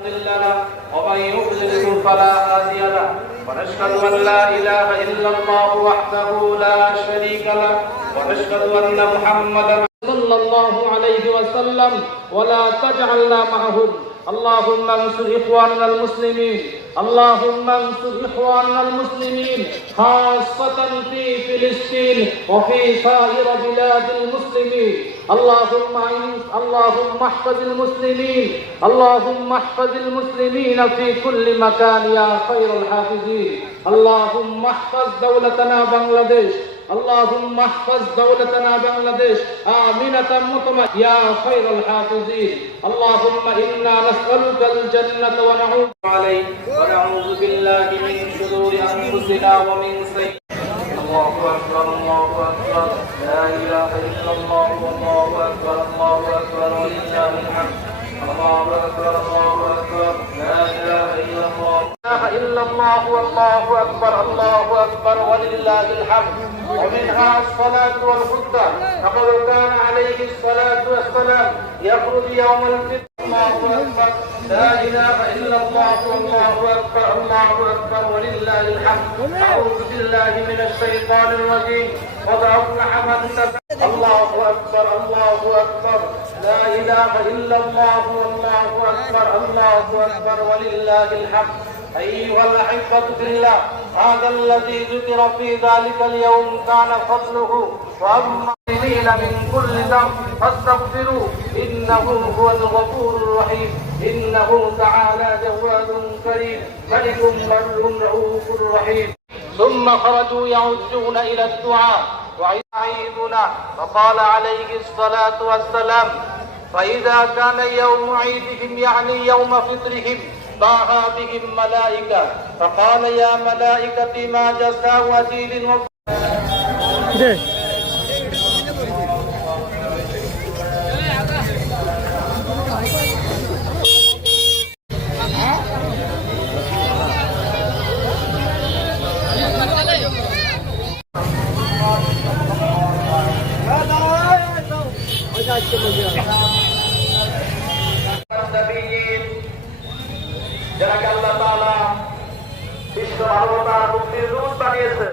مضل له ومن يضلل فلا هادي له ونشهد أن لا إله إلا الله وحده لا شريك له ونشهد أن محمدا صلى الله عليه وسلم ولا تجعلنا معهم. اللهم انصر إخواننا المسلمين، اللهم انصر إخواننا المسلمين خاصة في فلسطين وفي سائر بلاد المسلمين. اللهم احفظ المسلمين، اللهم احفظ المسلمين في كل مكان يا خير الحافظين. اللهم احفظ دولتنا بنغلاديش، اللهم احفظ دولتنا بنغلاديش آمنة مطمئنة يا خير الحافظين. اللهم إنا نسألك الجنة ونعوذ بالله من شرور أنفسنا ومن سيئات. الله أكبر الله أكبر لا إله إلا الله والله أكبر الله أكبر ولله الحمد. الله أكبر الله أكبر لا إله إلا الله والله أكبر الله أكبر ولله الحمد. ومنها الصلاة والخطبة، فقد كان عليه الصلاة والسلام يخرج يوم الفتح. الله أكبر لا إله إلا الله والله أكبر الله أكبر ولله الحمد. أعوذ بالله من الشيطان الرجيم وضعف من الله أكبر الله أكبر لا إله إلا الله والله أكبر الله أكبر ولله الحمد. أيها الأحبة في الله، هذا الذي ذكر في ذلك اليوم كان فضله. وأما المؤمنين من كل ذنب فاستغفروه إنه هو الغفور الرحيم. إنه تعالى جواد كريم ملك بر رؤوف رحيم. ثم خرجوا يعجون إلى الدعاء وعيدنا، فقال عليه الصلاة والسلام: فإذا كان يوم عيدهم يعني يوم فطرهم باها بهم ملائكة، فقال: يا ملائكتي ما جزاء عديل যারা আল্লাহ তাআলা বিশ্ব মানবতার মুক্তির দূত বানিয়েছে।